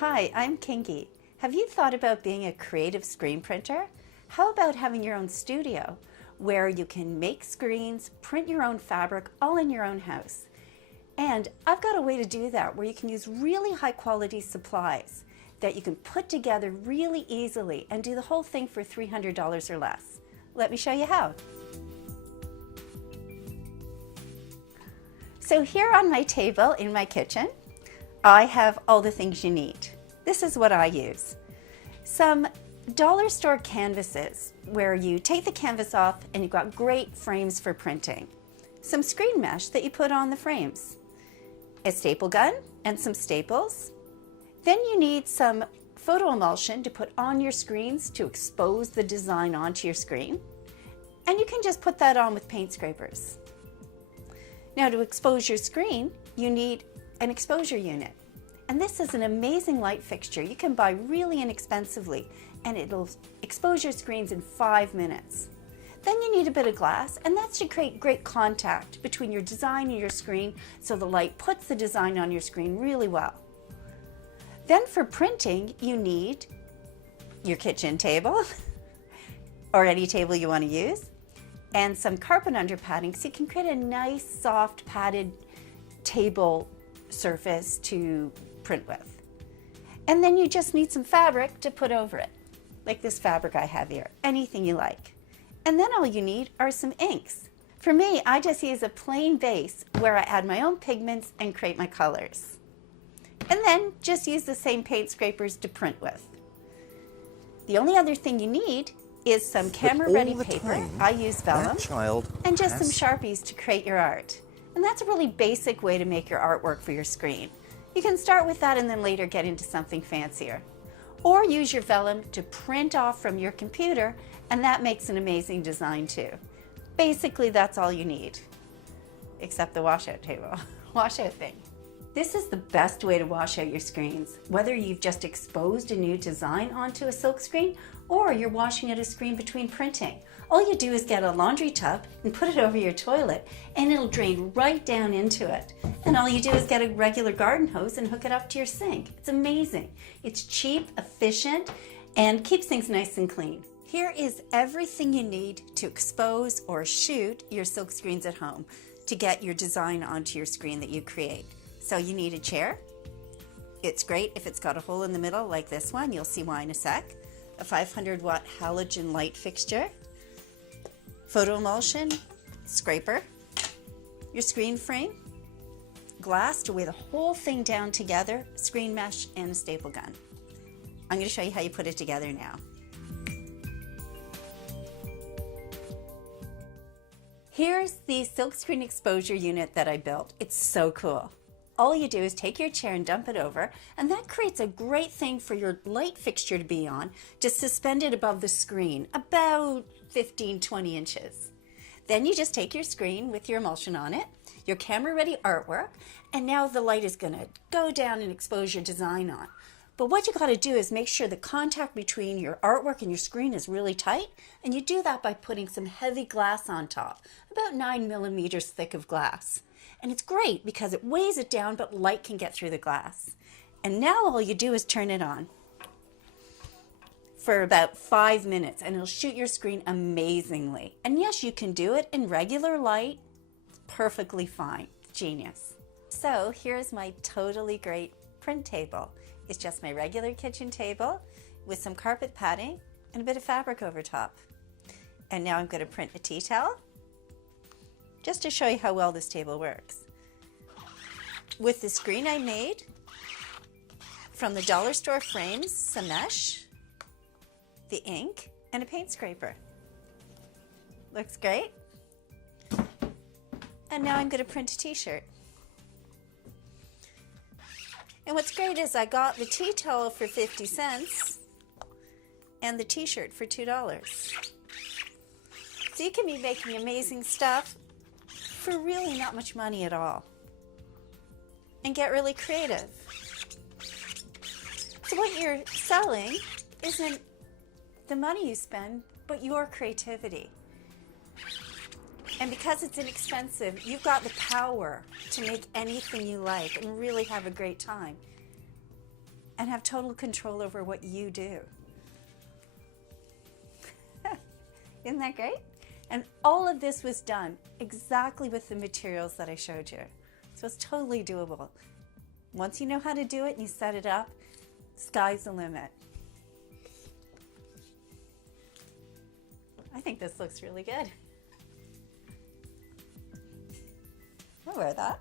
Hi, I'm Kingi. Have you thought about being a creative screen printer? How about having your own studio where you can make screens, print your own fabric, all in your own house? And I've got a way to do that where you can use really high quality supplies that you can put together really easily and do the whole thing for $300 or less. Let me show you how. So here on my table in my kitchen, I have all the things you need. This is what I use. Some dollar store canvases where you take the canvas off and you've got great frames for printing. Some screen mesh that you put on the frames. A staple gun and some staples. Then you need some photo emulsion to put on your screens to expose the design onto your screen. And you can just put that on with paint scrapers. Now to expose your screen, you need an exposure unit. And this is an amazing light fixture you can buy really inexpensively, and it'll expose your screens in 5 minutes. Then you need a bit of glass, and that should create great contact between your design and your screen so the light puts the design on your screen really well. Then for printing, you need your kitchen table or any table you want to use, and some Carpenter padding so you can create a nice soft padded table surface to print with. And then you just need some fabric to put over it, like this fabric I have here, anything you like. And then all you need are some inks. For me, I just use a plain base where I add my own pigments and create my colors. And then just use the same paint scrapers to print with. The only other thing you need is some camera-ready paper. I use vellum and just some Sharpies to create your art. And that's a really basic way to make your artwork for your screen. You can start with that and then later get into something fancier. Or use your vellum to print off from your computer, and that makes an amazing design too. Basically, that's all you need, except the washout table, washout thing. This is the best way to wash out your screens, whether you've just exposed a new design onto a silk screen or you're washing out a screen between printing. All you do is get a laundry tub and put it over your toilet and it'll drain right down into it. And all you do is get a regular garden hose and hook it up to your sink. It's amazing. It's cheap, efficient, and keeps things nice and clean. Here is everything you need to expose or shoot your silk screens at home to get your design onto your screen that you create. So you need a chair. It's great if it's got a hole in the middle like this one. You'll see why in a sec. A 500 watt halogen light fixture. Photo emulsion, scraper, your screen frame, glass to weigh the whole thing down together, screen mesh, and a staple gun. I'm going to show you how you put it together now. Here's the silkscreen exposure unit that I built. It's so cool. All you do is take your chair and dump it over, and that creates a great thing for your light fixture to be on, just suspended above the screen, about 15-20 inches. Then you just take your screen with your emulsion on it, your camera-ready artwork, and now the light is going to go down and expose your design on. But what you got to do is make sure the contact between your artwork and your screen is really tight, and you do that by putting some heavy glass on top, about 9 millimeters thick of glass. And it's great because it weighs it down, but light can get through the glass. And now all you do is turn it on for about 5 minutes and it'll shoot your screen amazingly. And yes, you can do it in regular light. It's perfectly fine. Genius. So here's my totally great print table. It's just my regular kitchen table with some carpet padding and a bit of fabric over top. And now I'm going to print a tea towel, just to show you how well this table works. With the screen I made from the dollar store frames, some mesh, the ink, and a paint scraper. Looks great. And now I'm going to print a t-shirt. And what's great is I got the tea towel for 50 cents and the t-shirt for $2. So you can be making amazing stuff for really not much money at all and get really creative. So what you're selling isn't the money you spend, but your creativity. And because it's inexpensive, you've got the power to make anything you like and really have a great time. and have total control over what you do. Isn't that great? And all of this was done exactly with the materials that I showed you. So it's totally doable. Once you know how to do it and you set it up, sky's the limit. I think this looks really good. I'll wear that.